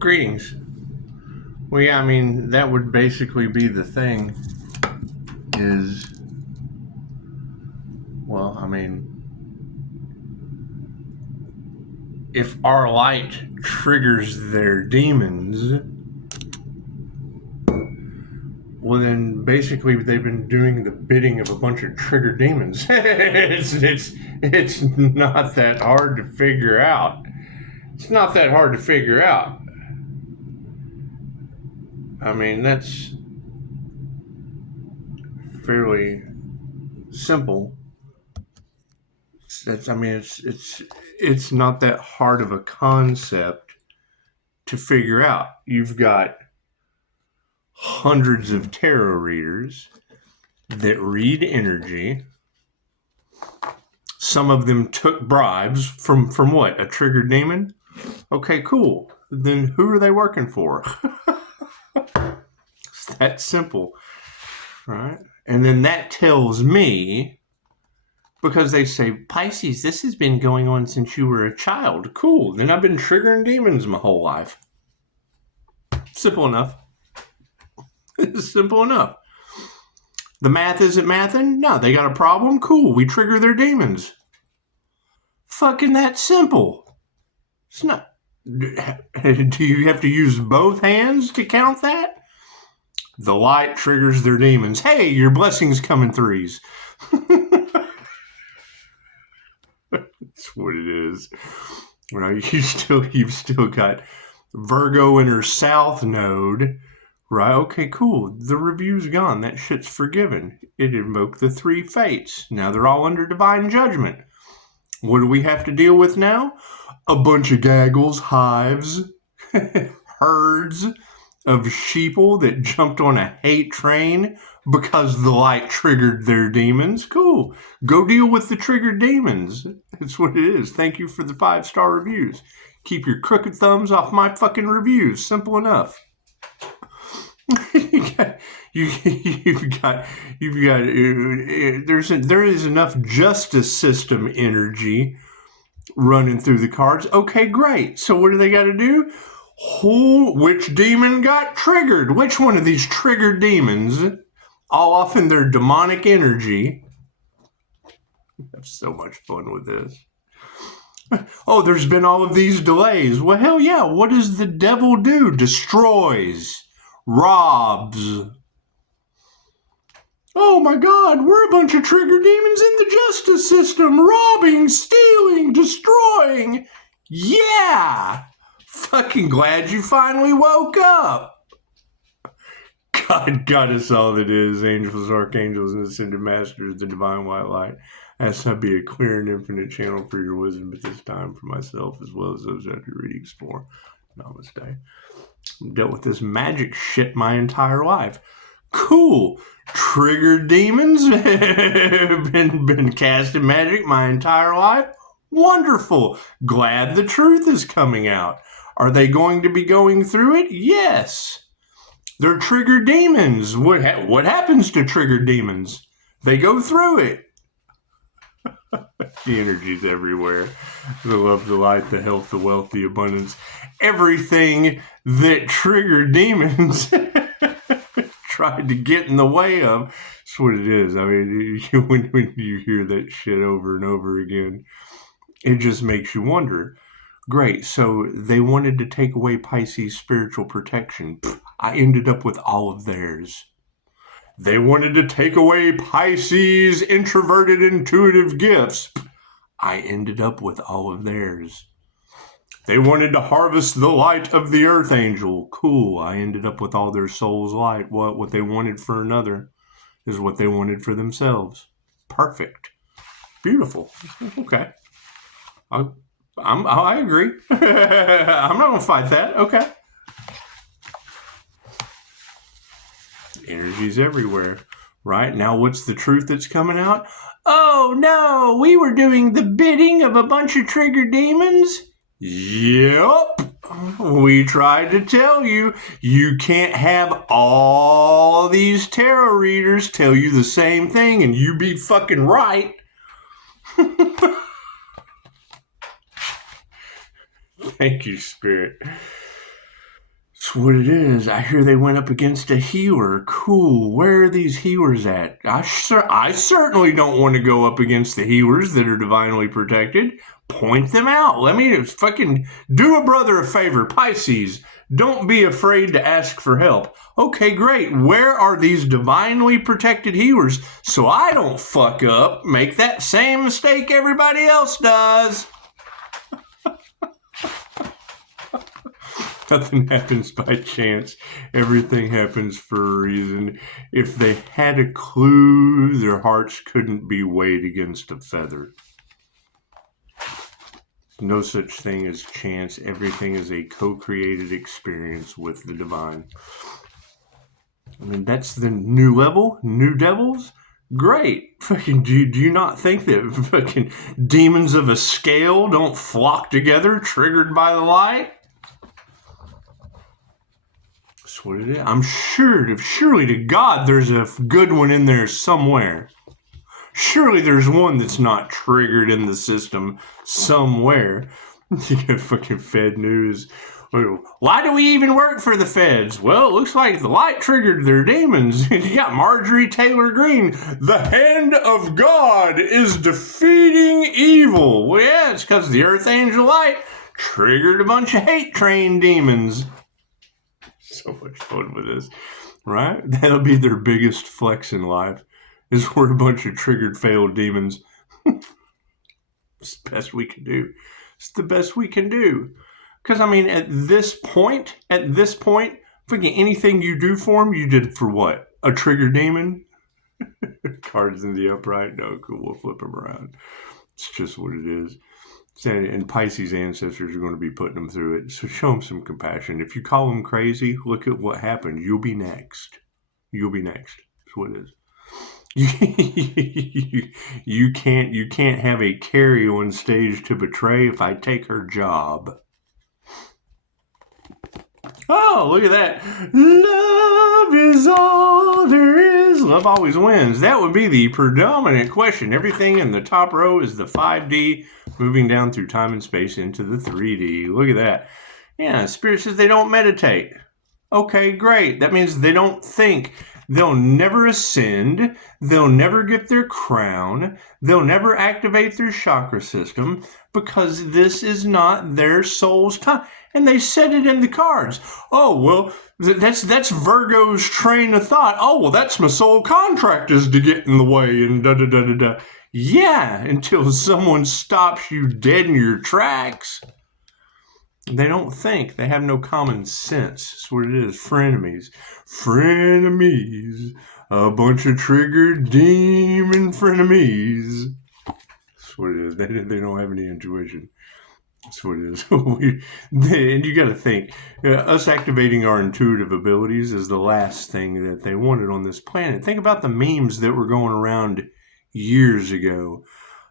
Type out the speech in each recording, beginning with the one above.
Greetings. Well, yeah, I mean, that would basically be the thing is, well, I mean, if our light triggers their demons, well, then basically they've been doing the bidding of a bunch of triggered demons. It's not that hard to figure out. It's not that hard to figure out. I mean, that's fairly simple. It's not that hard of a concept to figure out. You've got hundreds of tarot readers that read energy. Some of them took bribes from what? A triggered demon? Okay, cool. Then who are they working for? It's that simple, right? And then that tells me, because they say, Pisces, this has been going on since you were a child. Cool. Then I've been triggering demons my whole life. Simple enough. It's simple enough. The math isn't mathing? No, they got a problem? Cool. We trigger their demons. Fucking that simple. It's not. Do you have to use both hands to count that? The light triggers their demons. Hey, your blessings come in threes. That's what it is. Right? You've still got Virgo in her south node. Right? Okay, cool. The review's gone. That shit's forgiven. It invoked the three fates. Now they're all under divine judgment. What do we have to deal with now? A bunch of gaggles, hives, herds of sheeple that jumped on a hate train because the light triggered their demons. Cool. Go deal with the triggered demons. That's what it is. Thank you for the 5-star reviews. Keep your crooked thumbs off my fucking reviews. Simple enough. There is enough justice system energy running through the cards. Okay, great. So what do they got to do? Which demon got triggered? Which one of these triggered demons? All off in their demonic energy. I have so much fun with this. Oh, there's been all of these delays. Well, hell yeah. What does the devil do? Destroys. Robs. Oh my God, we're a bunch of trigger demons in the justice system. Robbing, stealing, destroying. Yeah. Fucking glad you finally woke up. God got us all that is. Angels, archangels, and ascended masters, the divine white light. Ask I be a clear and infinite channel for your wisdom at this time for myself as well as those out here readings for. Namaste. I've dealt with this magic shit my entire life. Cool. Triggered demons. been casting magic my entire life. Wonderful. Glad the truth is coming out. Are they going to be going through it? Yes. They're triggered demons. What happens to triggered demons? They go through it. The energy's everywhere. The love, the light, the health, the wealth, the abundance. Everything that triggered demons tried to get in the way of. That's what it is. I mean, when you hear that shit over and over again, it just makes you wonder. Great, so they wanted to take away Pisces' spiritual protection. I ended up with all of theirs. They wanted to take away Pisces' introverted intuitive gifts. I ended up with all of theirs. They wanted to harvest the light of the Earth Angel. Cool, I ended up with all their soul's light. What they wanted for another is what they wanted for themselves. Perfect. Beautiful. Okay. I agree. I'm not going to fight that. Okay. Energy's everywhere. Right? Now what's the truth that's coming out? Oh no, we were doing the bidding of a bunch of trigger demons. Yep. We tried to tell you, you can't have all these tarot readers tell you the same thing and you be fucking right. Thank you, Spirit. That's what it is. I hear they went up against a healer. Cool. Where are these healers at? I certainly don't want to go up against the healers that are divinely protected. Point them out. Let me fucking do a brother a favor. Pisces, don't be afraid to ask for help. Okay, great. Where are these divinely protected healers so I don't fuck up, make that same mistake everybody else does? Nothing happens by chance. Everything happens for a reason. If they had a clue, their hearts couldn't be weighed against a feather. No such thing as chance. Everything is a co-created experience with the divine. I mean, that's the new level, new devils. Great. Fucking, do you not think that fucking demons of a scale don't flock together, triggered by the light? That's what it is. I'm surely to God, there's a good one in there somewhere. Surely there's one that's not triggered in the system somewhere. You got fucking Fed news. Why do we even work for the feds? Well, it looks like the light triggered their demons. You got Marjorie Taylor Greene. The hand of God is defeating evil. Well, yeah, it's because the Earth Angel Light triggered a bunch of hate train demons. So much fun with this, right? That'll be their biggest flex in life. Is we're a bunch of triggered failed demons. It's the best we can do. It's the best we can do. Because, I mean, at this point, freaking anything you do for them, you did for what? A triggered demon? Cards in the upright? No, cool, we'll flip them around. It's just what it is. And Pisces ancestors are going to be putting them through it. So show them some compassion. If you call them crazy, look at what happened. You'll be next. You'll be next. That's what it is. You can't have a Carrie on stage to betray if I take her job. Oh, look at that. Love is all there is. Love always wins. That would be the predominant question. Everything in the top row is the 5D, moving down through time and space into the 3D. Look at that. Yeah, Spirit says they don't meditate. Okay, great. That means they don't think. They'll never ascend. They'll never get their crown. They'll never activate their chakra system because this is not their soul's time. And they said it in the cards. Oh, well, that's Virgo's train of thought. Oh, well, that's my soul contract is to get in the way and da-da-da-da-da. Yeah, until someone stops you dead in your tracks. They don't think. They have no common sense. That's what it is. Frenemies. Frenemies. A bunch of triggered demon frenemies. That's what it is. They don't have any intuition. That's what it is. And you got to think, us activating our intuitive abilities is the last thing that they wanted on this planet. Think about the memes that were going around years ago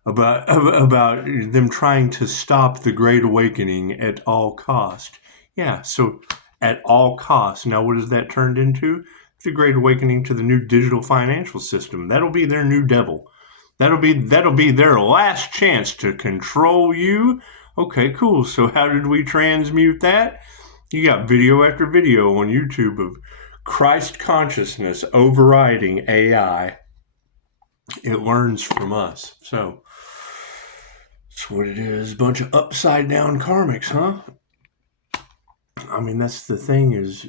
about them trying to stop the Great Awakening at all cost. Yeah, so at all costs. Now, what has that turned into? The Great Awakening to the new digital financial system. That'll be their new devil. That'll be their last chance to control you. Okay, cool. So how did we transmute that? You got video after video on YouTube of Christ consciousness overriding AI. It learns from us. So that's what it is. A bunch of upside down karmics, huh? I mean, that's the thing is,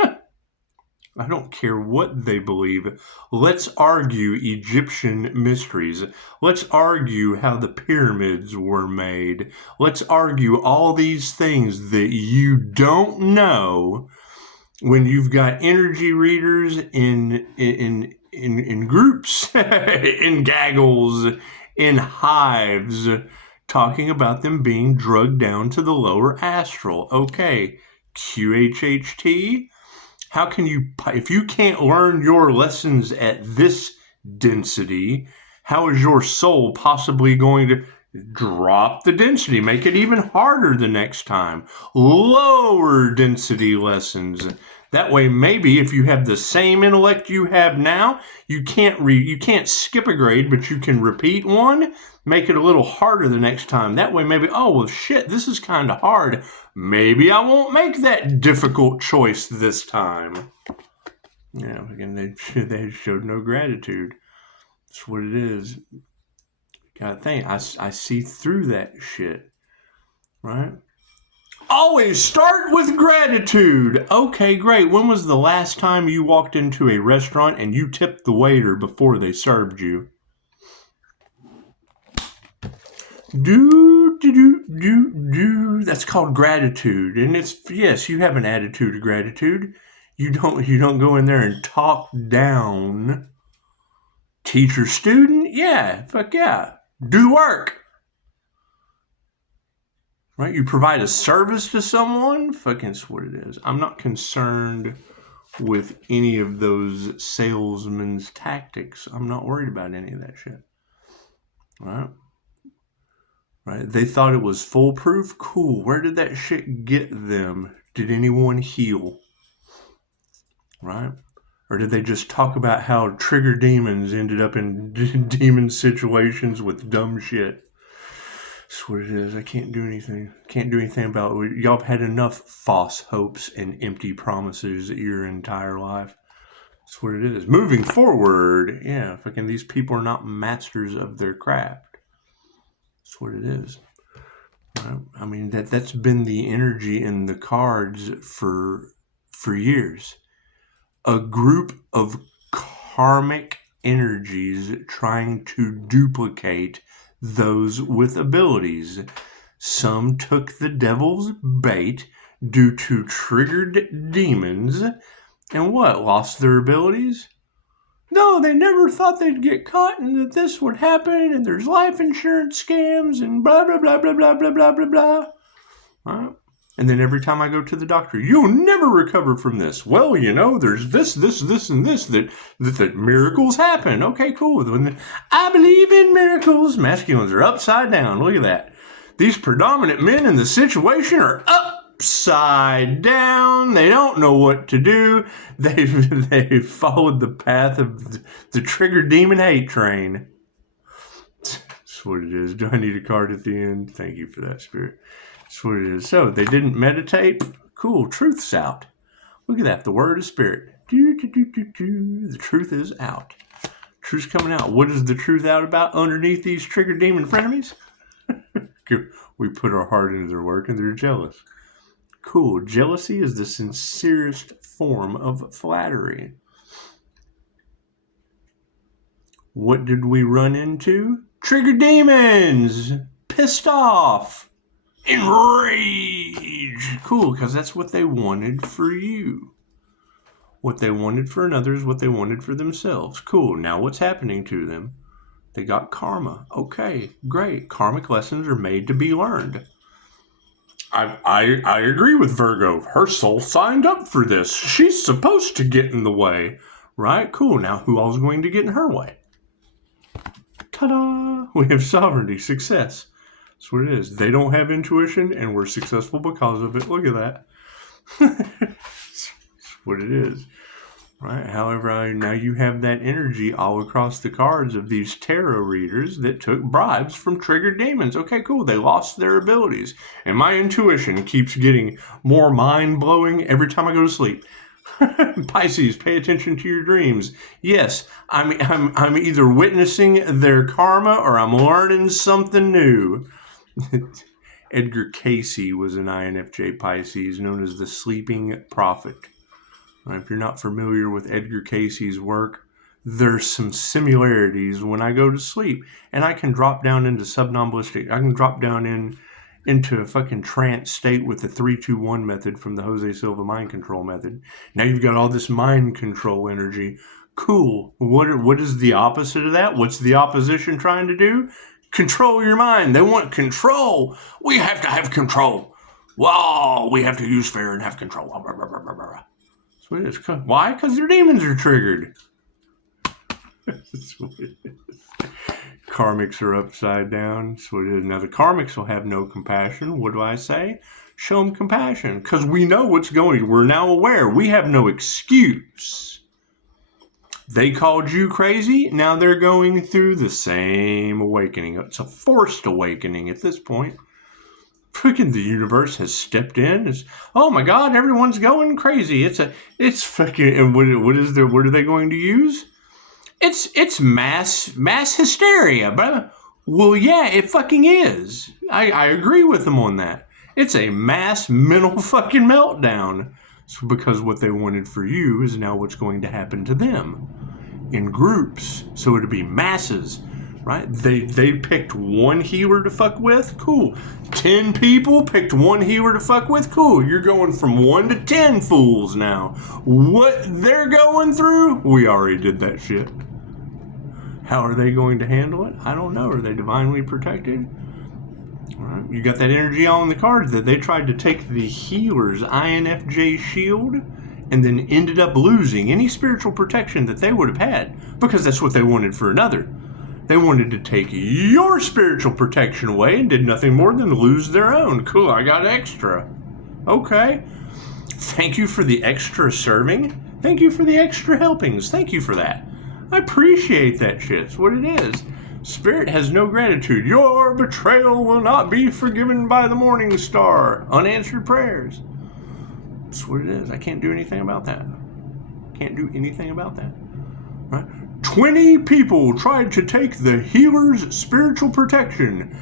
I don't care what they believe. Let's argue Egyptian mysteries. Let's argue how the pyramids were made. Let's argue all these things that you don't know when you've got energy readers in groups, in gaggles, in hives, talking about them being drugged down to the lower astral. Okay, QHHT. How can you, if you can't learn your lessons at this density, how is your soul possibly going to drop the density, make it even harder the next time? Lower density lessons. That way, maybe if you have the same intellect you have now, you can't skip a grade, but you can repeat one. Make it a little harder the next time. That way maybe, oh, well, shit, this is kind of hard. Maybe I won't make that difficult choice this time. Again, they showed no gratitude. That's what it is. Gotta think, I see through that shit, right? Always start with gratitude. Okay, great. When was the last time you walked into a restaurant and you tipped the waiter before they served you? That's called gratitude. And yes, you have an attitude of gratitude. You don't go in there and talk down. Teacher, student, yeah, fuck yeah. Do the work. Right? You provide a service to someone, fucking that's what it is. I'm not concerned with any of those salesman's tactics. I'm not worried about any of that shit. Right? They thought it was foolproof? Cool. Where did that shit get them? Did anyone heal? Right? Or did they just talk about how trigger demons ended up in demon situations with dumb shit? That's what it is. I can't do anything. Can't do anything about it. Y'all have had enough false hopes and empty promises your entire life. That's what it is. Moving forward, yeah, fucking these people are not masters of their craft. That's what it is. I mean, that's been the energy in the cards for years. A group of karmic energies trying to duplicate those with abilities. Some took the devil's bait due to triggered demons and lost their abilities? No, they never thought they'd get caught and that this would happen and there's life insurance scams and blah, blah, blah, blah, blah, blah, blah, blah, blah. Right? And then every time I go to the doctor, you'll never recover from this. Well, there's this, and this, that miracles happen. Okay, cool. I believe in miracles. Masculines are upside down. Look at that. These predominant men in the situation are upside down. They don't know what to do. They've followed the path of the trigger demon hate train. That's what it is. Do I need a card at the end? Thank you for that, Spirit. That's what it is. So they didn't meditate. Cool. Truth's out. Look at that. The word is spirit. The truth is out. Truth's coming out. What is the truth out about underneath these trigger demon frenemies? We put our heart into their work and they're jealous. Cool. Jealousy is the sincerest form of flattery. What did we run into? Trigger demons. Pissed off. Enrage. Cool, because that's what they wanted for you. What they wanted for another is what they wanted for themselves. Cool. Now what's happening to them? They got karma. Okay, great. Karmic lessons are made to be learned. I agree with Virgo. Her soul signed up for this. She's supposed to get in the way. Right? Cool. Now who all's going to get in her way? Ta-da! We have sovereignty, success. That's what it is. They don't have intuition, and we're successful because of it. Look at that. That's what it is. Right? However, now you have that energy all across the cards of these tarot readers that took bribes from triggered demons. Okay, cool. They lost their abilities. And my intuition keeps getting more mind-blowing every time I go to sleep. Pisces, pay attention to your dreams. Yes, I'm either witnessing their karma or I'm learning something new. Edgar Cayce was an INFJ Pisces known as the Sleeping Prophet. If you're not familiar with Edgar Cayce's work, there's some similarities when I go to sleep. And I can drop down into somnambulistic. I can drop down into a fucking trance state with the 3-2-1 method from the Jose Silva mind control method. Now you've got all this mind control energy. Cool. What is the opposite of that? What's the opposition trying to do? Control your mind. They want control. We have to have control. Whoa, we have to use fear and have control. Blah, blah, blah, blah, blah. That's what it is. Why? Because their demons are triggered. That's what it is. Karmics are upside down. That's what it is. Now the karmics will have no compassion. What do I say? Show them compassion. Because we know what's going on. We're now aware. We have no excuse. They called you crazy. Now they're going through the same awakening. It's a forced awakening at this point. Freaking the universe has stepped in. Oh my God, everyone's going crazy. It's fucking, and what are they going to use? It's mass hysteria, but well, yeah, it fucking is. I agree with them on that. It's a mass mental fucking meltdown. So because what they wanted for you is now what's going to happen to them in groups. So it'd be masses, right? They picked one healer to fuck with. Cool. 10 people picked one healer to fuck with. Cool. You're going from 1 to 10 fools now. What they're going through, we already did that shit. How are they going to handle it? I don't know. Are they divinely protected? All right. You got that energy on the cards that they tried to take the healer's INFJ shield and then ended up losing any spiritual protection that they would have had because that's what they wanted for another. They wanted to take your spiritual protection away and did nothing more than lose their own. Cool, I got extra. Okay. Thank you for the extra serving. Thank you for the extra helpings. Thank you for that. I appreciate that shit. It's what it is. Spirit has no gratitude. Your betrayal will not be forgiven by the morning star. Unanswered prayers. That's what it is. I can't do anything about that. Can't do anything about that. Right? 20 people tried to take the healer's spiritual protection.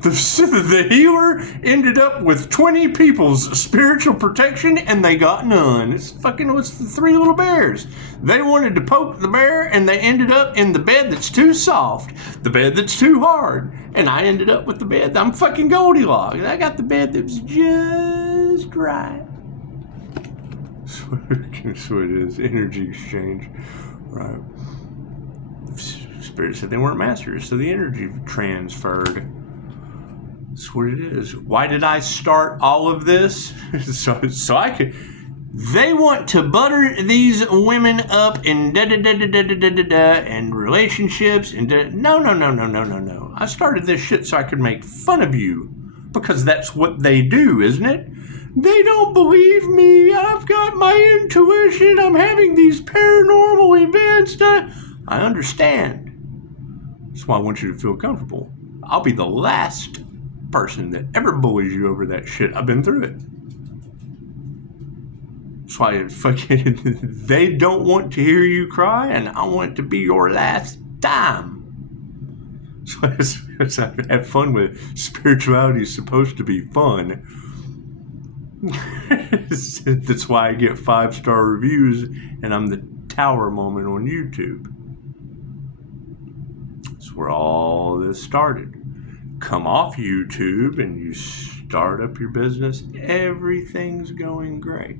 The healer ended up with 20 people's spiritual protection and they got none. It's the 3 little bears. They wanted to poke the bear and they ended up in the bed that's too soft, the bed that's too hard. And I ended up with the bed. I'm fucking Goldilocks. I got the bed that was just right. That's what it is. Energy exchange. Right. Spirit said they weren't masters, so the energy transferred. That's what it is. Why did I start all of this? so I could. They want to butter these women up in and relationships and No. I started this shit so I could make fun of you because that's what they do, isn't it? They don't believe me. I've got my intuition. I'm having these paranormal events. I understand. That's why I want you to feel comfortable. I'll be the last person that ever bullies you over that shit. I've been through it. That's why they don't want to hear you cry, and I want it to be your last time. So I have fun with spirituality is supposed to be fun. That's why I get 5-star reviews, and I'm the tower moment on YouTube. That's where all this started. Come off YouTube and you start up your business, everything's going great.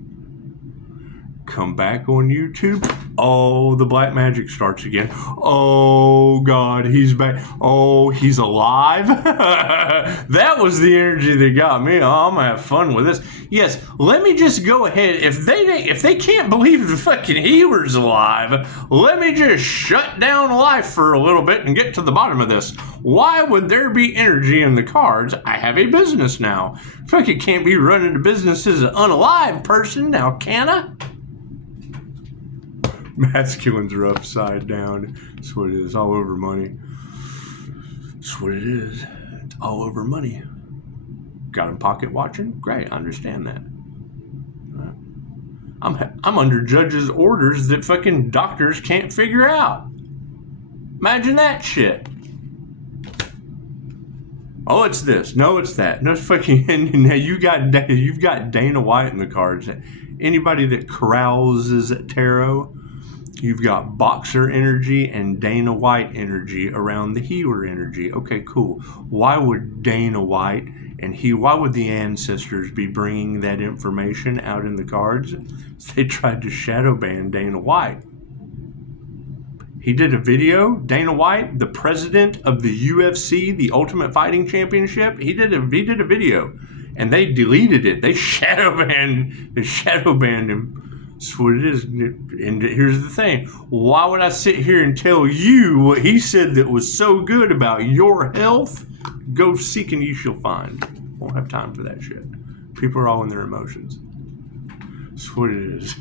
Come back on YouTube, oh, the black magic starts again. Oh God, he's back. Oh, he's alive. That was the energy that got me. Oh, I'm gonna have fun with this. Yes, let me just go ahead. If they can't believe the fucking healer's alive, let me just shut down life for a little bit and get to the bottom of this. Why would there be energy in the cards? I have a business now. Fucking can't be running a business as an unalive person now, can I? Masculines are upside down. That's what it is. All over money. That's what it is. It's all over money. Got him pocket watching? Great, I understand that. I'm under judge's orders that fucking doctors can't figure out. Imagine that shit. Oh, it's this. No, it's that. No, it's fucking. And you've got Dana White in the cards. Anybody that carouses tarot, you've got boxer energy and Dana White energy around the healer energy. Okay, cool. Why would Dana White and why would the ancestors be bringing that information out in the cards? They tried to shadow ban Dana White. He did a video, Dana White, the president of the UFC, the Ultimate Fighting Championship. He did a video, and they deleted it. They shadow banned him. That's what it is. And here's the thing: why would I sit here and tell you what he said that was so good about your health? Go seek and you shall find. Won't have time for that shit. People are all in their emotions. That's what it is.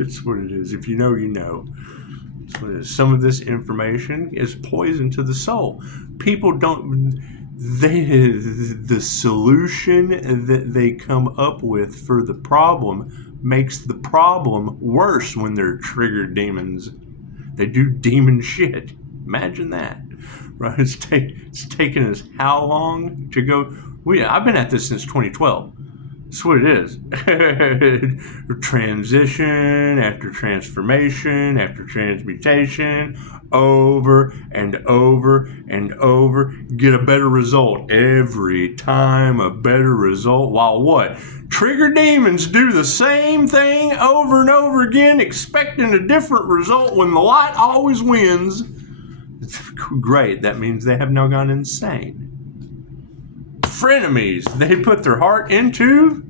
It's what it is. If you know, you know. So some of this information is poison to the soul. People don't... the solution that they come up with for the problem makes the problem worse when they're triggered demons. They do demon shit. Imagine that. Right? It's taken us how long to go? I've been at this since 2012. That's what it is. Transition after transformation after transmutation, over and over and over. Get a better result every time, a better result. While what? Trigger demons do the same thing over and over again, expecting a different result when the light always wins. It's great. That means they have now gone insane. Frenemies. They put their heart into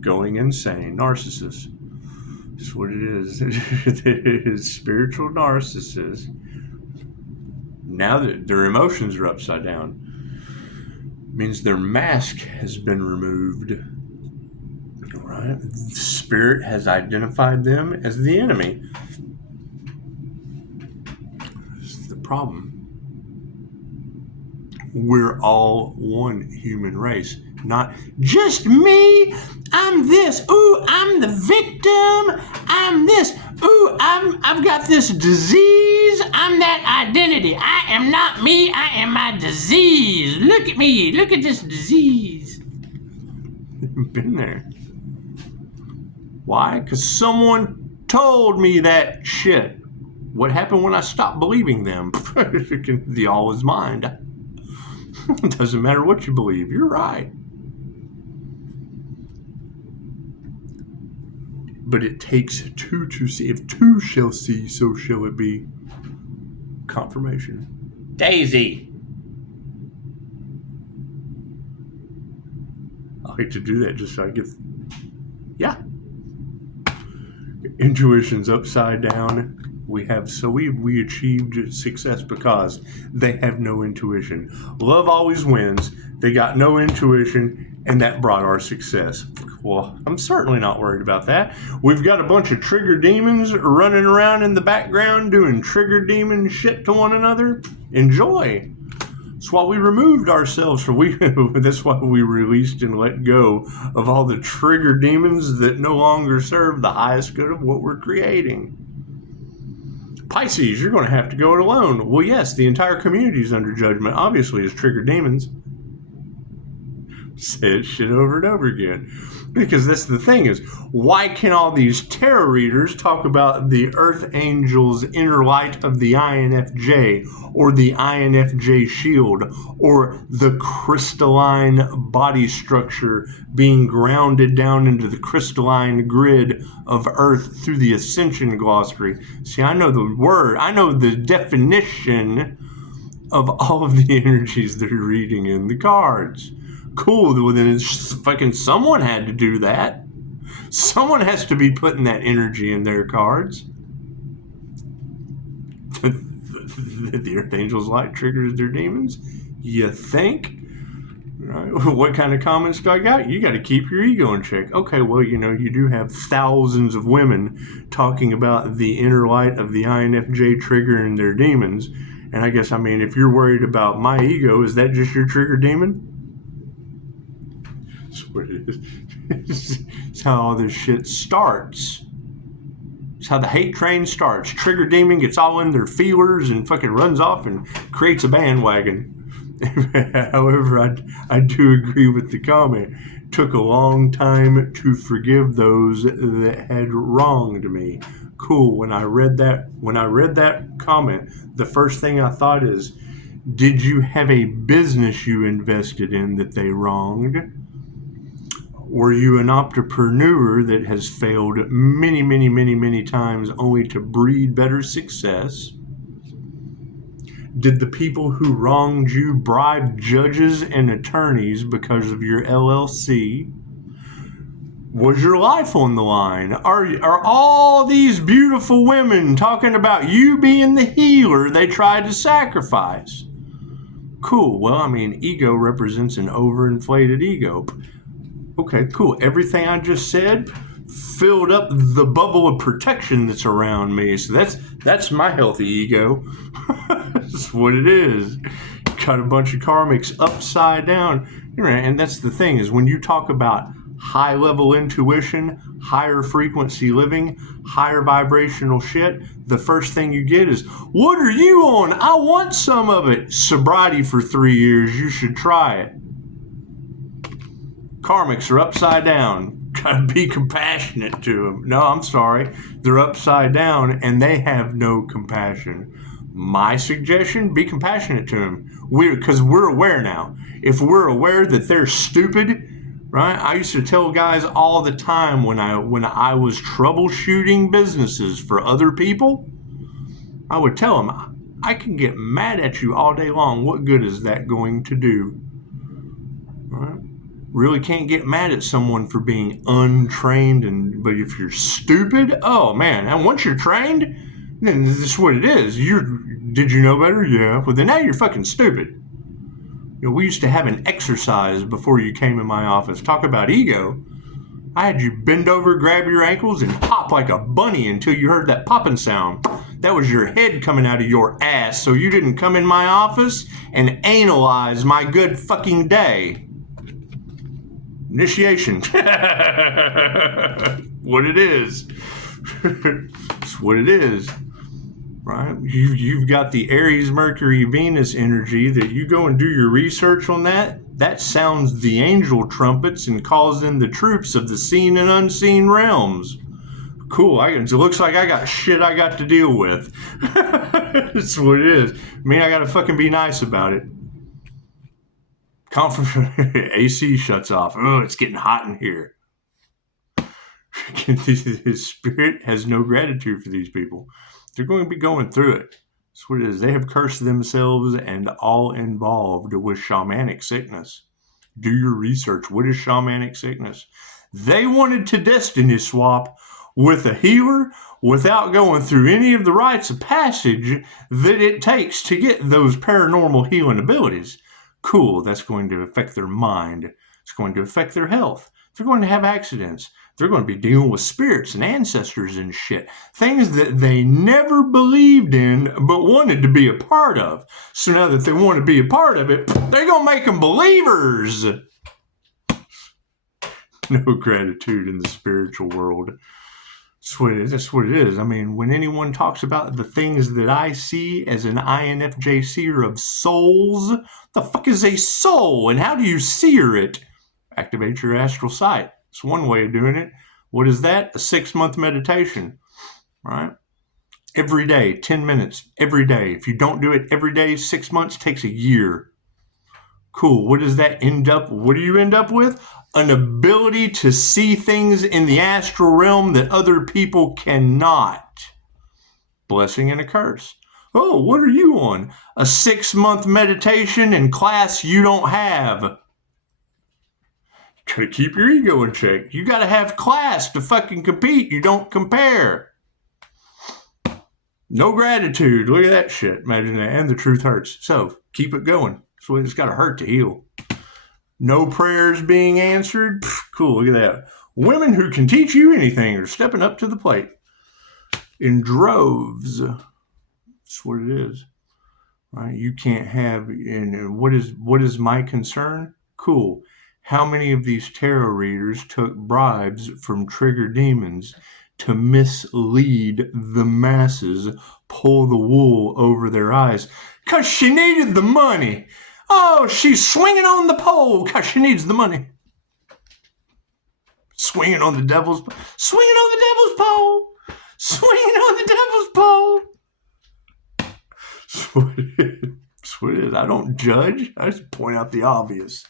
going insane. Narcissists. That's what it is. It is spiritual narcissists. Now that their emotions are upside down, means their mask has been removed. Right? The spirit has identified them as the enemy. This is the problem. We're all one human race. Not just me. I'm this. Ooh, I'm the victim. I'm this. Ooh, I've got this disease. I'm that identity. I am not me. I am my disease. Look at me. Look at this disease. Been there. Why? Because someone told me that shit. What happened when I stopped believing them? The all is mind. It doesn't matter what you believe. You're right. But it takes two to see. If two shall see, so shall it be. Confirmation. Daisy. I like to do that just so I get... Yeah. Intuition's upside down. We achieved success because they have no intuition. Love always wins. They got no intuition, and that brought our success. Well, I'm certainly not worried about that. We've got a bunch of trigger demons running around in the background doing trigger demon shit to one another. Enjoy. That's why we removed ourselves that's why we released and let go of all the trigger demons that no longer serve the highest good of what we're creating. Pisces, you're going to have to go it alone. Well, yes, the entire community is under judgment, obviously, as trigger demons. Say it shit over and over again. Because that's the thing is, why can all these tarot readers talk about the Earth Angel's inner light of the INFJ, or the INFJ shield, or the crystalline body structure being grounded down into the crystalline grid of Earth through the Ascension glossary? See, I know the word, I know the definition of all of the energies they're reading in the cards. Cool, well, then it's fucking someone had to do that. Someone has to be putting that energy in their cards. The Earth Angel's light triggers their demons? You think? Right. What kind of comments do I got? You got to keep your ego in check. Okay, well, you do have thousands of women talking about the inner light of the INFJ triggering their demons. And I guess, if you're worried about my ego, is that just your trigger demon? That's what it is. It's how all this shit starts. It's how the hate train starts. Trigger demon gets all in their feelers and fucking runs off and creates a bandwagon. However, I do agree with the comment. It took a long time to forgive those that had wronged me. Cool. When I read that comment, the first thing I thought is, did you have a business you invested in that they wronged? Were you an entrepreneur that has failed many, many, many, many times only to breed better success? Did the people who wronged you bribe judges and attorneys because of your LLC? Was your life on the line? Are all these beautiful women talking about you being the healer they tried to sacrifice? Cool. Well, ego represents an overinflated ego. Okay, cool. Everything I just said, filled up the bubble of protection that's around me. So that's my healthy ego. That's what it is. Got a bunch of karmics upside down. And that's the thing, is when you talk about high level intuition, higher frequency living, higher vibrational shit, the first thing you get is, what are you on? I want some of it. Sobriety for 3 years. You should try it. Karmics are upside down. Gotta be compassionate to them. No, I'm sorry. They're upside down and they have no compassion. My suggestion, be compassionate to them. Because we're aware now. If we're aware that they're stupid, right? I used to tell guys all the time when I was troubleshooting businesses for other people, I would tell them, I can get mad at you all day long. What good is that going to do? Right? Really can't get mad at someone for being untrained, but if you're stupid, oh man, and once you're trained, then this is what it is. Did you know better? Yeah. Well, then now you're fucking stupid. We used to have an exercise before you came in my office. Talk about ego. I had you bend over, grab your ankles, and hop like a bunny until you heard that popping sound. That was your head coming out of your ass, so you didn't come in my office and analyze my good fucking day. Initiation. What it is. It's what it is. Right? You've got the Aries, Mercury, Venus energy that you go and do your research on that. That sounds the angel trumpets and calls in the troops of the seen and unseen realms. Cool. It looks like I got shit I got to deal with. That's what it is. I mean, I got to fucking be nice about it. AC shuts off. Oh, it's getting hot in here. His spirit has no gratitude for these people. They're going to be going through it. That's what it is. They have cursed themselves and all involved with shamanic sickness. Do your research. What is shamanic sickness? They wanted to destiny swap with a healer without going through any of the rites of passage that it takes to get those paranormal healing abilities. Cool, that's going to affect their mind. It's going to affect their health. They're going to have accidents. They're going to be dealing with spirits and ancestors and shit. Things that they never believed in but wanted to be a part of. So now that they want to be a part of it, they're going to make them believers. No gratitude in the spiritual world. That's what it is. I mean, when anyone talks about the things that I see as an INFJ seer of souls, the fuck is a soul and how do you seer it? Activate your astral sight. It's one way of doing it. What is that? A 6-month meditation, right? Every day, 10 minutes, every day. If you don't do it every day, 6 months takes a year. Cool. What does that end up? What do you end up with? An ability to see things in the astral realm that other people cannot. Blessing and a curse. Oh, what are you on? A 6-month meditation in class you don't have. You gotta keep your ego in check. You gotta have class to fucking compete. You don't compare. No gratitude. Look at that shit. Imagine that. And the truth hurts. So keep it going. So it's gotta hurt to heal. No prayers being answered. Cool, look at that. Women who can teach you anything are stepping up to the plate. In droves. That's what it is. Right? You can't have, and what is my concern? Cool. How many of these tarot readers took bribes from trigger demons to mislead the masses, pull the wool over their eyes? Because she needed the money. Oh, she's swinging on the pole because she needs the money. Swinging on the devil's pole. Swinging on the devil's pole. Swinging on the devil's pole. That's what it is. I don't judge. I just point out the obvious.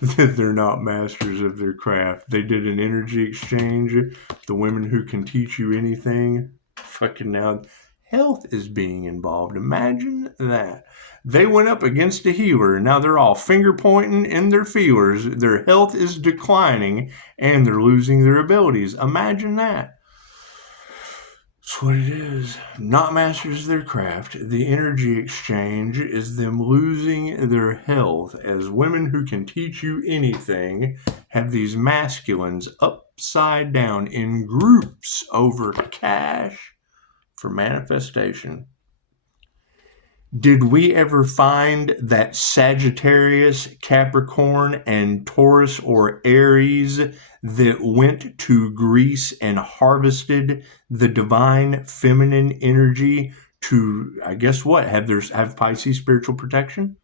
That they're not masters of their craft. They did an energy exchange. The women who can teach you anything. Fucking now, health is being involved. Imagine that. They went up against a healer, and now they're all finger pointing in their feelers. Their health is declining, and they're losing their abilities. Imagine that. That's what it is. Not masters of their craft. The energy exchange is them losing their health as women who can teach you anything have these masculines up upside down in groups over cash for manifestation. Did we ever find that Sagittarius, Capricorn, and Taurus or Aries that went to Greece and harvested the divine feminine energy to, I guess what, have Pisces spiritual protection?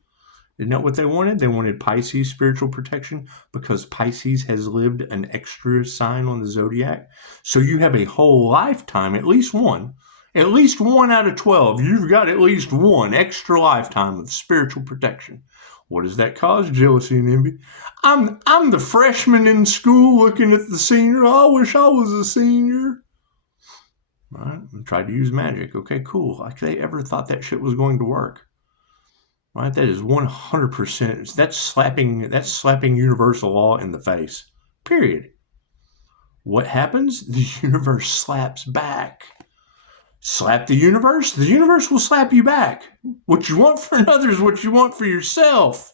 Isn't that what they wanted? They wanted Pisces spiritual protection because Pisces has lived an extra sign on the zodiac. So you have a whole lifetime, at least one out of 12. You've got at least one extra lifetime of spiritual protection. What does that cause? Jealousy and envy. I'm the freshman in school looking at the senior. I wish I was a senior. Right? And tried to use magic. Okay, cool. Like they ever thought that shit was going to work. Right? That is 100%. That's slapping universal law in the face. Period. What happens? The universe slaps back. Slap the universe will slap you back. What you want for another is what you want for yourself.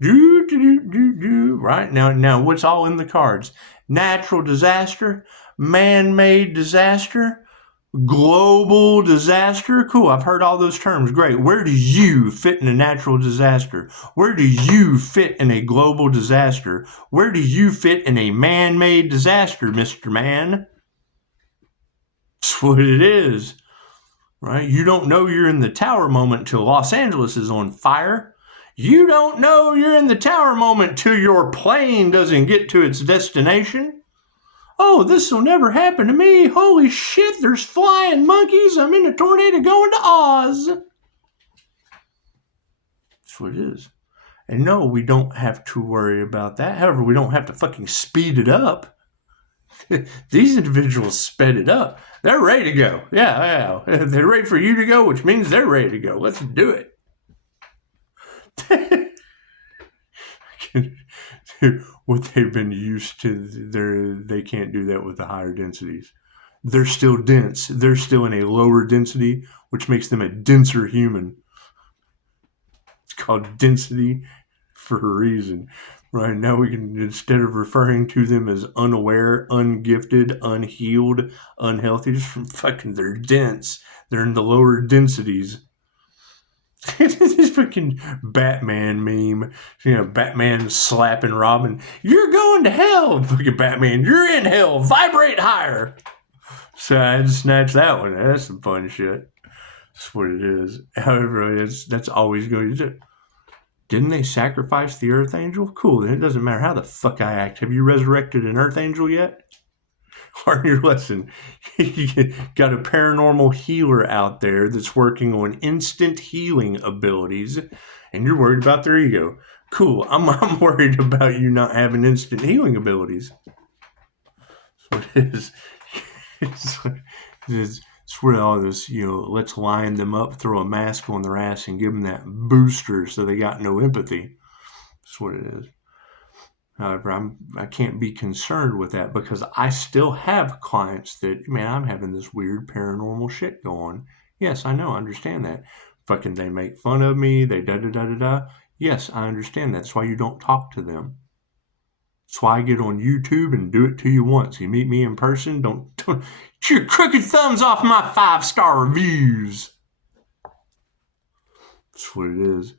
Right? Now what's all in the cards? Natural disaster, man-made disaster, global disaster. Cool, I've heard all those terms. Great. Where do you fit in a natural disaster? Where do you fit in a global disaster? Where do you fit in a man-made disaster, Mr. Man? That's what it is. Right? You don't know you're in the tower moment till Los Angeles is on fire. You don't know you're in the tower moment till your plane doesn't get to its destination. Oh, this will never happen to me. Holy shit, there's flying monkeys. I'm in a tornado going to Oz. That's what it is. And no, we don't have to worry about that. However, we don't have to fucking speed it up. These individuals sped it up. They're ready to go. Yeah. They're ready for you to go, which means they're ready to go. Let's do it. What they've been used to, they can't do that with the higher densities. They're still dense. They're still in a lower density, which makes them a denser human. It's called density for a reason. Right now we can, instead of referring to them as unaware, ungifted, unhealed, unhealthy, just from fucking, they're dense. They're in the lower densities. This fucking Batman meme, Batman slapping Robin. You're going to hell, fucking Batman. You're in hell. Vibrate higher. So I had to snatch that one. That's some fun shit. That's what it is. However, that's always going to do. Didn't they sacrifice the Earth Angel? Cool. Then it doesn't matter how the fuck I act. Have you resurrected an Earth Angel yet? Learn your lesson. You got a paranormal healer out there that's working on instant healing abilities, and you're worried about their ego. Cool. I'm worried about you not having instant healing abilities. That's what it is. It's where all this, let's line them up, throw a mask on their ass, and give them that booster so they got no empathy. That's what it is. However, I can't be concerned with that because I still have clients that, I'm having this weird paranormal shit going. Yes, I know, I understand that. Fucking they make fun of me, they da-da-da-da-da. Yes, I understand that. That's why you don't talk to them. That's why I get on YouTube and do it to you once. You meet me in person, don't get your crooked thumbs off my 5-star reviews. That's what it is.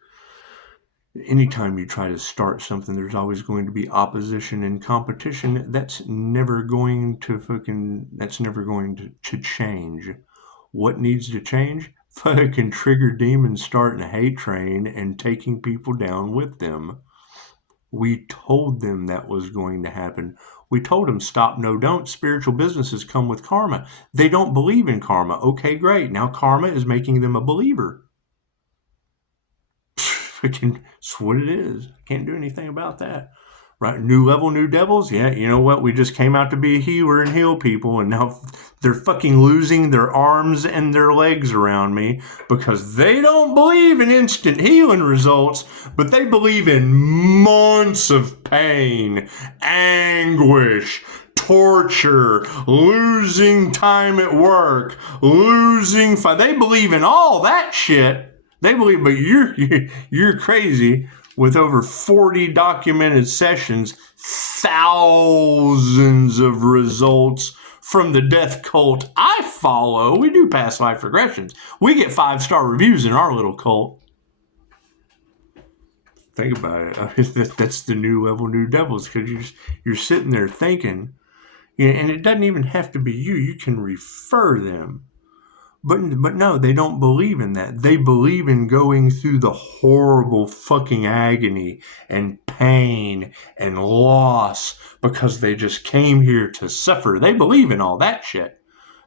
Anytime you try to start something, there's always going to be opposition and competition. That's never going to change. What needs to change? Fucking trigger demons starting a hate train and taking people down with them. We told them that was going to happen. We told them, stop, no, don't. Spiritual businesses come with karma. They don't believe in karma. Okay, great. Now karma is making them a believer. It's what it is. Can't do anything about that. Right? New level, new devils. Yeah, you know what? We just came out to be a healer and heal people, and now they're fucking losing their arms and their legs around me because they don't believe in instant healing results, but they believe in months of pain, anguish, torture, losing time at work, They believe in all that shit. They believe, but you're crazy. with over 40 documented sessions, thousands of results from the death cult I follow. We do past life regressions. We get 5-star reviews in our little cult. Think about it. That's the new level, new devils, because you're sitting there thinking, and it doesn't even have to be you. You can refer them. But no, they don't believe in that. They believe in going through the horrible fucking agony and pain and loss because they just came here to suffer. They believe in all that shit.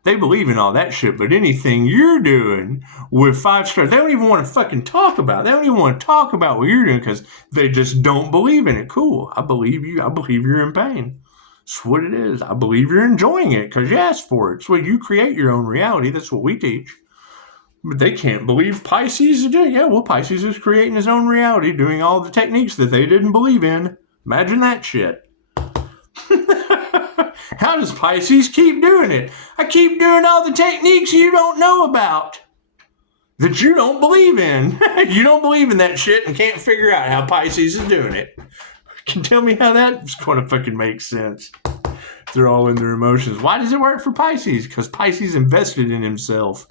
They believe in all that shit, but anything you're doing with 5 stars, they don't even want to fucking talk about it. They don't even want to talk about what you're doing because they just don't believe in it. Cool. I believe you. I believe you're in pain. That's what it is. I believe you're enjoying it because you asked for it. It's what you create your own reality. That's what we teach. But they can't believe Pisces is doing. Yeah, well, Pisces is creating his own reality, doing all the techniques that they didn't believe in. Imagine that shit. How does Pisces keep doing it? I keep doing all the techniques you don't know about, that you don't believe in. You don't believe in that shit and can't figure out how Pisces is doing it. Can tell me how that's going to fucking make sense. They're all in their emotions. Why does it work for Pisces? Because Pisces invested in himself.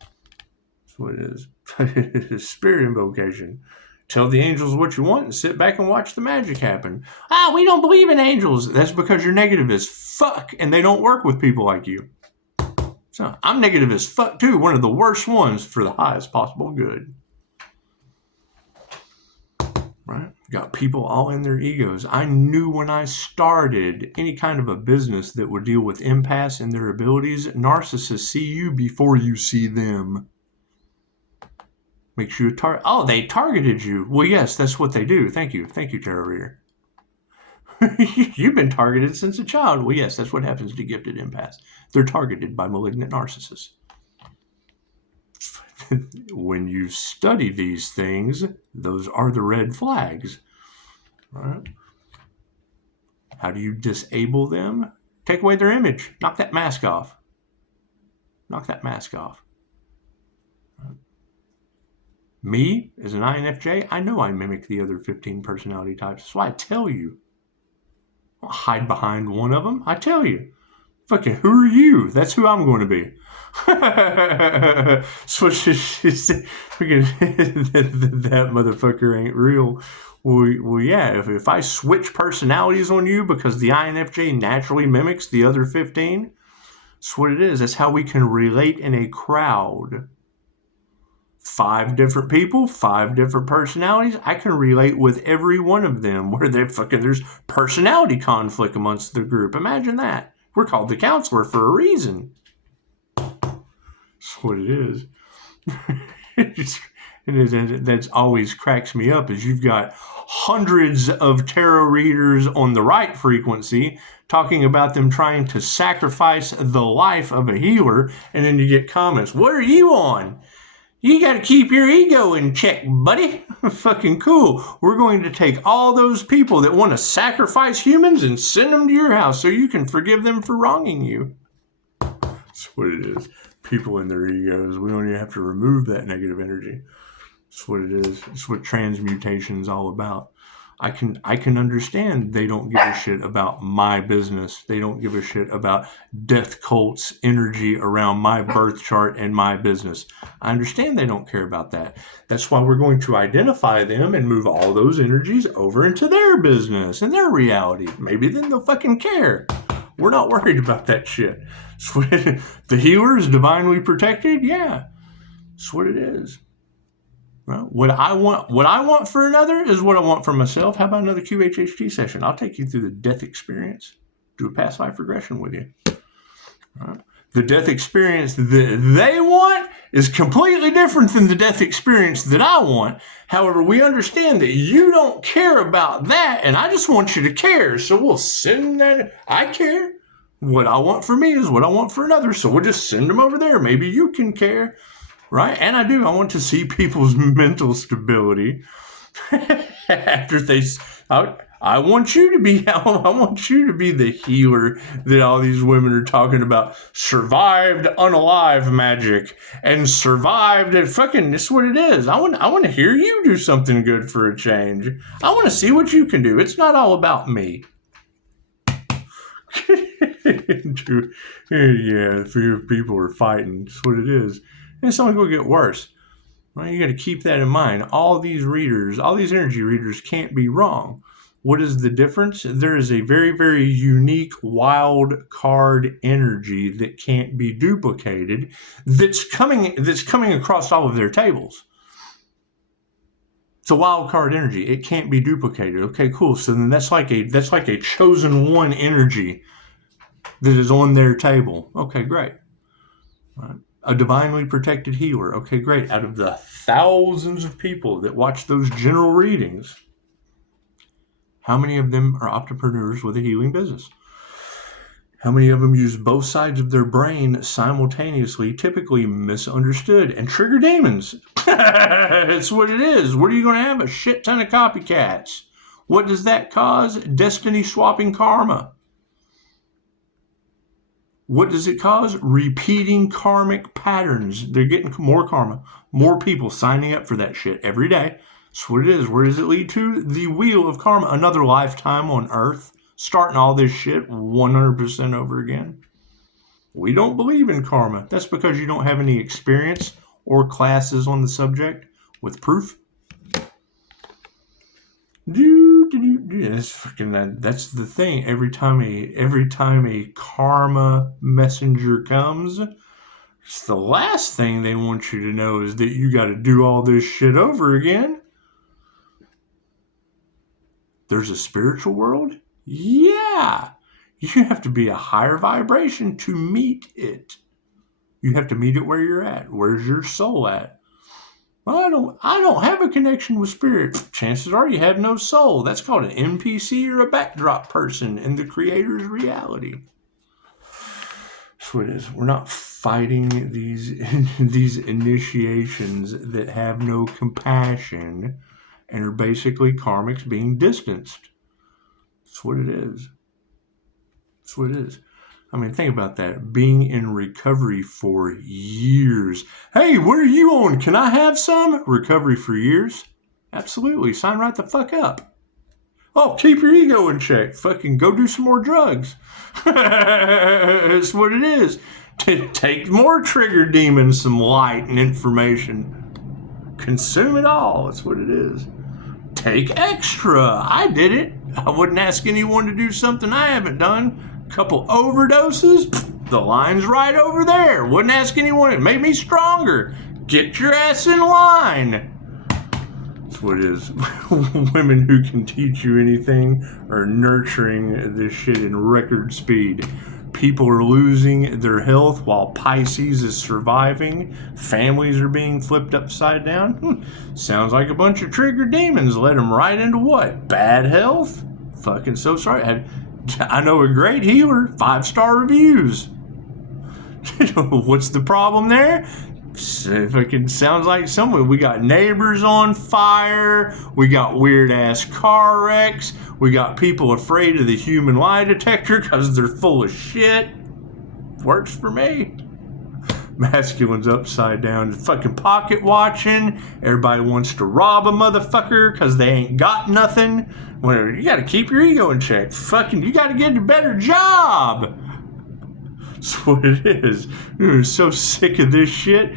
That's what it is. Spirit invocation. Tell the angels what you want and sit back and watch the magic happen. We don't believe in angels. That's because you're negative as fuck and they don't work with people like you. So I'm negative as fuck too. One of the worst ones for the highest possible good. Right? Got people all in their egos. I knew when I started any kind of a business that would deal with empaths and their abilities, narcissists see you before you see them. Makes you a target. Oh, they targeted you. Well, yes, that's what they do. Thank you. Thank you, tarot reader. You've been targeted since a child. Well, yes, that's what happens to gifted empaths. They're targeted by malignant narcissists. When you study these things, those are the red flags. Right? How do you disable them? Take away their image. Knock that mask off. Knock that mask off. Right? Me, as an INFJ, I know I mimic the other 15 personality types. That's why I tell you. I'll hide behind one of them. I tell you. Fucking, who are you? That's who I'm going to be. So that motherfucker ain't real. Well, yeah, if I switch personalities on you because the INFJ naturally mimics the other 15, that's what it is. That's how we can relate in a crowd. 5 different people, 5 different personalities. I can relate with every one of them where there's personality conflict amongst the group. Imagine that. We're called the counselor for a reason. That's what it is. That always cracks me up is you've got hundreds of tarot readers on the right frequency talking about them trying to sacrifice the life of a healer, and then you get comments, what are you on? You got to keep your ego in check, buddy. Fucking cool. We're going to take all those people that want to sacrifice humans and send them to your house so you can forgive them for wronging you. That's what it is. People in their egos. We don't even have to remove that negative energy. That's what it is. It's what transmutation is all about. I can understand they don't give a shit about my business. They don't give a shit about death cults energy around my birth chart and my business. I understand they don't care about that. That's why we're going to identify them and move all those energies over into their business and their reality. Maybe then they'll fucking care. We're not worried about that shit. The healer is divinely protected? Yeah. That's what it is. Well, what I want for another is what I want for myself. How about another QHHT session? I'll take you through the death experience. Do a past life regression with you. Right. The death experience that they want is completely different than the death experience that I want. However, we understand that you don't care about that, and I just want you to care. So we'll send that. I care. What I want for me is what I want for another. So we'll just send them over there. Maybe you can care. Right? And I do. I want to see people's mental stability after I I want you to be the healer that all these women are talking about. Survived unalive magic and survived and fucking, this is what it is. I want to hear you do something good for a change. I want to see what you can do. It's not all about me. Yeah, few people are fighting. That's what it is. And it's only going to get worse. Well, you got to keep that in mind. All these energy readers can't be wrong. What is the difference? There is a very, very unique wild card energy that can't be duplicated that's coming across all of their tables. It's a wild card energy. It can't be duplicated. Okay, cool. So then that's like a chosen one energy that is on their table. Okay, great. All right. A divinely protected healer. Okay, great. Out of the thousands of people that watch those general readings, how many of them are entrepreneurs with a healing business? How many of them use both sides of their brain simultaneously, typically misunderstood, and trigger demons? That's what it is. What are you going to have? A shit ton of copycats. What does that cause? Destiny swapping karma. What does it cause? Repeating karmic patterns. They're getting more karma. More people signing up for that shit every day. That's what it is. Where does it lead to? The wheel of karma. Another lifetime on Earth. Starting all this shit 100% over again. We don't believe in karma. That's because you don't have any experience or classes on the subject with proof. That's the thing. Every time a karma messenger comes, it's the last thing they want you to know is that you got to do all this shit over again. There's a spiritual world? Yeah. You have to be a higher vibration to meet it. You have to meet it where you're at. Where's your soul at? Well, I don't have a connection with spirit. Chances are you have no soul. That's called an NPC or a backdrop person in the creator's reality. That's what it is. We're not fighting these initiations that have no compassion and are basically karmics being distanced. That's what it is. That's what it is. I mean, think about that. Being in recovery for years. Hey, what are you on? Can I have some? Recovery for years? Absolutely. Sign right the fuck up. Oh, keep your ego in check. Fucking go do some more drugs. That's what it is. Take more trigger demons, some light and information. Consume it all. That's what it is. Take extra. I did it. I wouldn't ask anyone to do something I haven't done. Couple overdoses, the line's right over there. Wouldn't ask anyone. It made me stronger. Get your ass in line. That's what it is. Women who can teach you anything are nurturing this shit in record speed. People are losing their health while Pisces is surviving. Families are being flipped upside down. Sounds like a bunch of trigger demons led them right into what? Bad health? Fucking so sorry. I know a great healer, 5-star reviews. What's the problem there? Fucking sounds like someone. We got neighbors on fire. We got weird ass car wrecks. We got people afraid of the human lie detector because they're full of shit. Works for me. Masculine's upside down, fucking pocket watching. Everybody wants to rob a motherfucker because they ain't got nothing. Well, you got to keep your ego in check. Fucking, you got to get a better job. That's what it is. I'm so sick of this shit.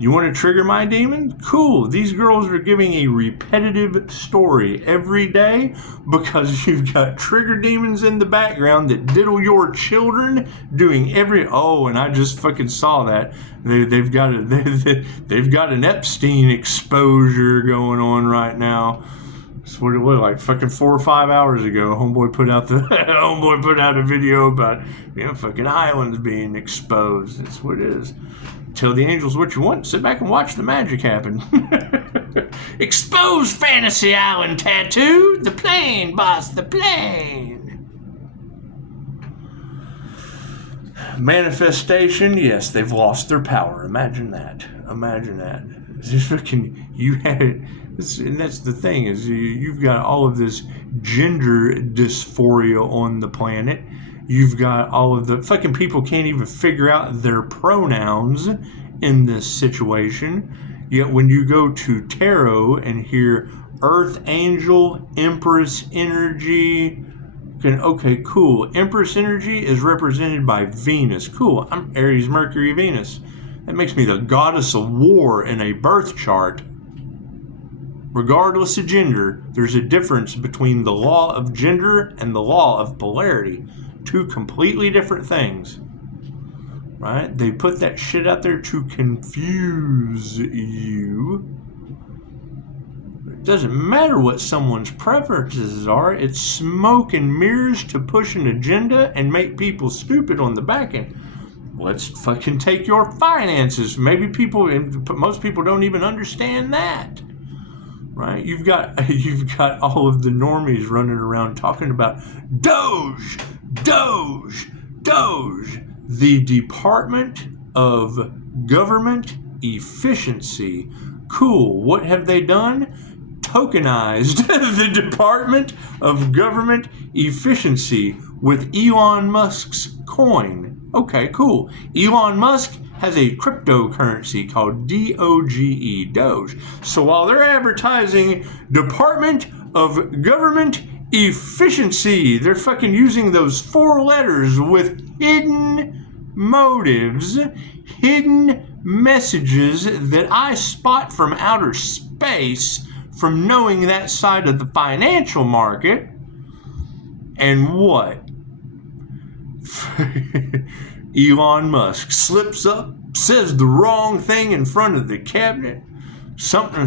You want to trigger my demon? Cool. These girls are giving a repetitive story every day because you've got trigger demons in the background that diddle your children doing and I just fucking saw that. They've got an Epstein exposure going on right now. That's what it was like fucking 4 or 5 hours ago. Homeboy put out a video about fucking islands being exposed. That's what it is. Tell the angels what you want. Sit back and watch the magic happen. Expose Fantasy Island tattoo. The plane, boss. The plane. Manifestation. Yes, they've lost their power. Imagine that. Just fucking. And that's the thing, is you've got all of this gender dysphoria on the planet. You've got all of the fucking people can't even figure out their pronouns in this situation. Yet when you go to tarot and hear Earth Angel, Empress energy, okay, cool. Empress energy is represented by Venus. Cool. I'm Aries, Mercury, Venus. That makes me the goddess of war in a birth chart. Regardless of gender, there's a difference between the law of gender and the law of polarity. Two completely different things. Right? They put that shit out there to confuse you. It doesn't matter what someone's preferences are. It's smoke and mirrors to push an agenda and make people stupid on the back end. Let's fucking take your finances. Maybe most people don't even understand that. Right? You've got all of the normies running around talking about Doge. The Department of Government Efficiency. Cool. What have they done? Tokenized the Department of Government Efficiency with Elon Musk's coin. Okay, cool. Elon Musk has a cryptocurrency called DOGE, Doge. So while they're advertising Department of Government Efficiency, they're fucking using those 4 letters with hidden motives, hidden messages that I spot from outer space from knowing that side of the financial market. And what? Elon Musk slips up, says the wrong thing in front of the cabinet. Something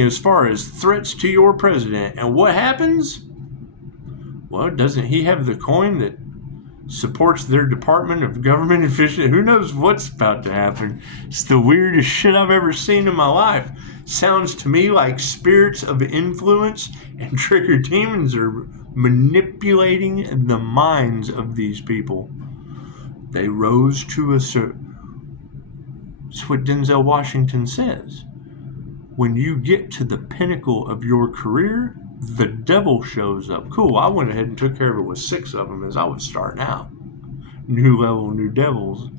as far as threats to your president. And what happens? Well, doesn't he have the coin that supports their Department of Government Efficiency? Who knows what's about to happen? It's the weirdest shit I've ever seen in my life. Sounds to me like spirits of influence and trigger demons are manipulating the minds of these people. They rose to a certain... It's what Denzel Washington says. When you get to the pinnacle of your career, the devil shows up. Cool, I went ahead and took care of it with 6 of them as I was starting out. New level, new devils.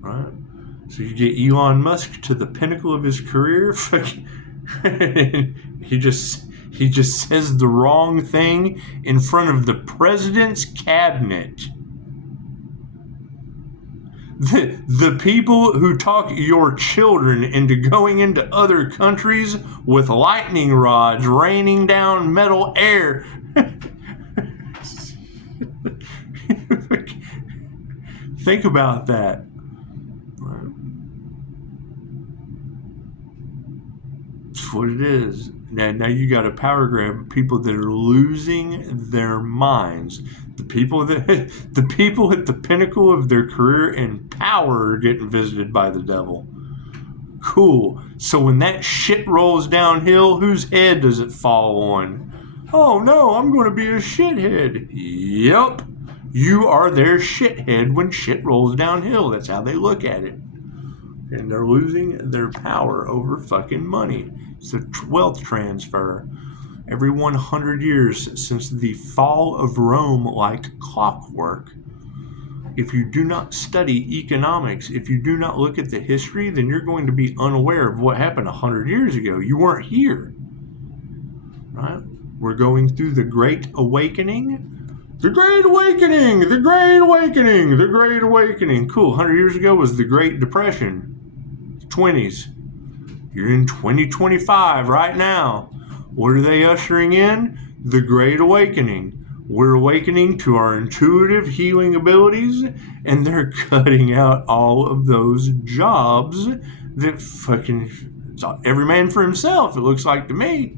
Right? So you get Elon Musk to the pinnacle of his career. He just says the wrong thing in front of the president's cabinet. The people who talk your children into going into other countries with lightning rods raining down metal air. Think about that. That's what it is. Now you got a power grab of people that are losing their minds. The people at the pinnacle of their career and power are getting visited by the devil. Cool. So when that shit rolls downhill, whose head does it fall on? Oh no, I'm going to be a shithead. Yup. You are their shithead when shit rolls downhill. That's how they look at it. And they're losing their power over fucking money. It's a wealth transfer. Every 100 years since the fall of Rome, like clockwork. If you do not study economics, if you do not look at the history, then you're going to be unaware of what happened 100 years ago. You weren't here. Right? We're going through the Great Awakening. The Great Awakening! The Great Awakening! The Great Awakening! Cool. 100 years ago was the Great Depression. 20s. You're in 2025 right now. What are they ushering in? The Great Awakening. We're awakening to our intuitive healing abilities, and they're cutting out all of those jobs that fucking... every man for himself, it looks like to me.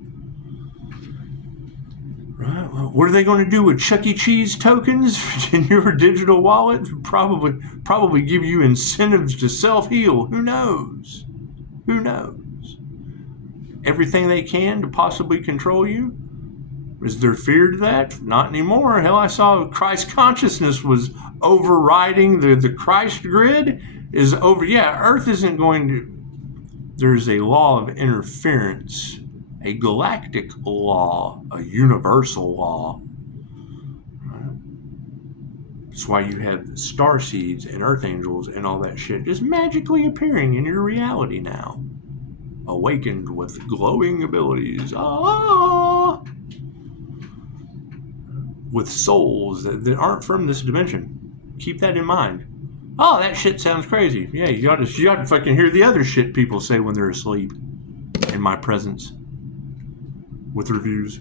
Right? Well, what are they going to do with Chuck E. Cheese tokens in your digital wallet? Probably give you incentives to self-heal. Who knows? Who knows? Everything they can to possibly control you? Is there fear to that? Not anymore. Hell, I saw Christ consciousness was overriding the Christ grid is over. Yeah, Earth isn't going to... there's a law of interference, a galactic law, a universal law. That's why you have star seeds and earth angels and all that shit just magically appearing in your reality now. Awakened with glowing abilities. With souls that aren't from this dimension. Keep that in mind. Oh, that shit sounds crazy. Yeah, you ought to fucking hear the other shit people say when they're asleep in my presence with reviews.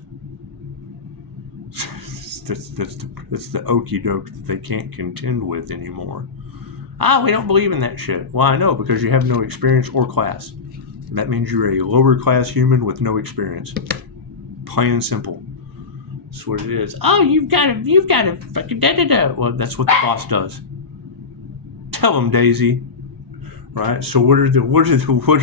That's the okie doke that they can't contend with anymore. We don't believe in that shit. Well, I know, because you have no experience or class. And that means you're a lower class human with no experience. Plain and simple. That's what it is. Oh, you've got to fucking da-da-da. Well, that's what the boss does. Tell them, Daisy. Right? So what are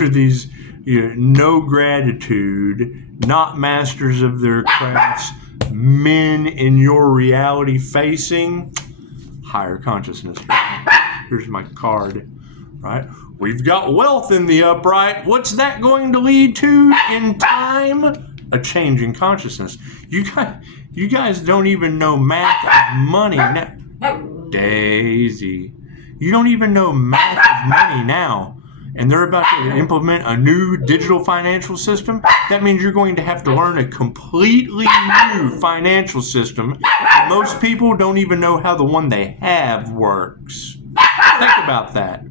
these, no gratitude, not masters of their crafts, men in your reality facing higher consciousness? Here's my card. Right? We've got wealth in the upright. What's that going to lead to in time? A change in consciousness. You guys don't even know math of money now. Daisy. You don't even know math of money now. And they're about to implement a new digital financial system. That means you're going to have to learn a completely new financial system. And most people don't even know how the one they have works. Think about that.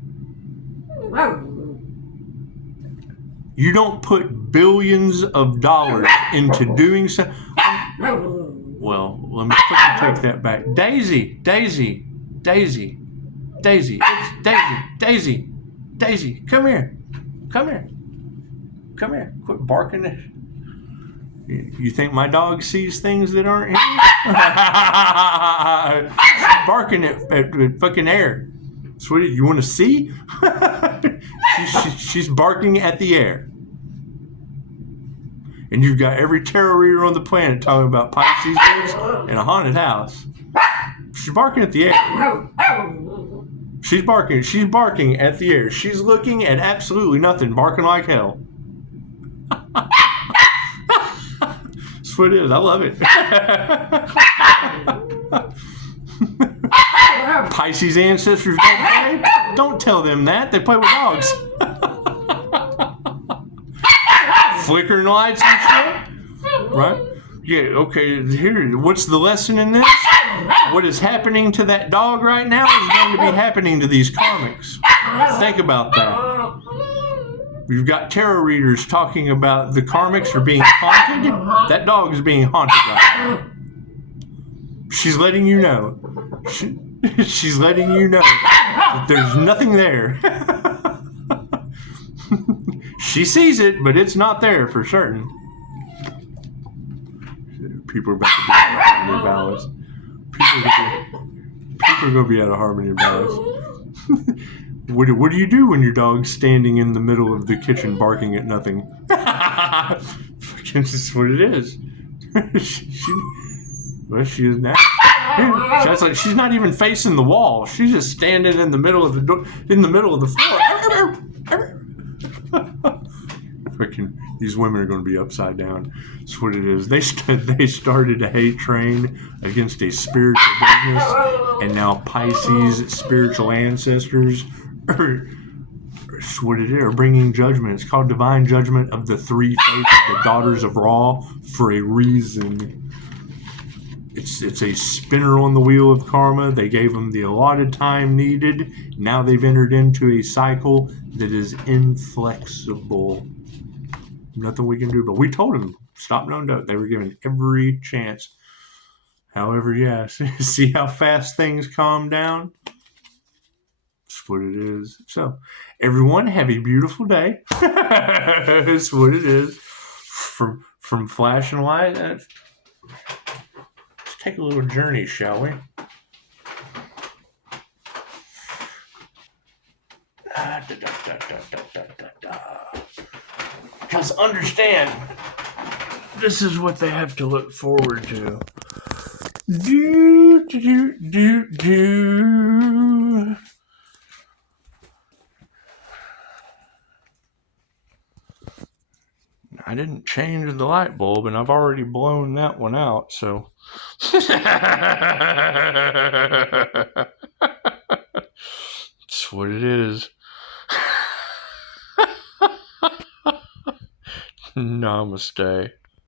You don't put billions of dollars into doing so. Well, let me quickly take that back. Daisy. It's Daisy. Come here. Quit barking. You think my dog sees things that aren't here? She's barking at fucking air. Sweetie, you want to see? She's barking at the air. And you've got every tarot reader on the planet talking about Pisces in a haunted house. She's barking at the air. She's barking at the air. She's looking at absolutely nothing, barking like hell. That's what it is. I love it. Pisces ancestors don't play. Don't tell them that. They play with dogs. Flickering lights and shit. Right? Yeah, okay. Here, what's the lesson in this? What is happening to that dog right now is going to be happening to these karmics. Think about that. You've got tarot readers talking about the karmics are being haunted. That dog is being haunted right now. She's letting you know. She's letting you know that there's nothing there. She sees it, but it's not there for certain. People are about to be out of harmony and balance. People are going to be out of harmony and balance. What do you do when your dog's standing in the middle of the kitchen barking at nothing? That's what it is. She is now. That's like she's not even facing the wall. She's just standing in the middle of the door, in the middle of the floor. These women are going to be upside down. That's what it is. They started a hate train against a spiritual business, and now Pisces spiritual ancestors are bringing judgment. It's called divine judgment of the three fates, the daughters of Ra, for a reason. It's a spinner on the wheel of karma. They gave them the allotted time needed. Now they've entered into a cycle that is inflexible. Nothing we can do, but we told them, stop, no, don't. They were given every chance. However, yeah, see how fast things calm down? That's what it is. So, everyone, have a beautiful day. That's what it is. From flash and light. Let's take a little journey, shall we? Because understand, this is what they have to look forward to. I didn't change the light bulb, and I've already blown that one out, so. That's what it is. Namaste.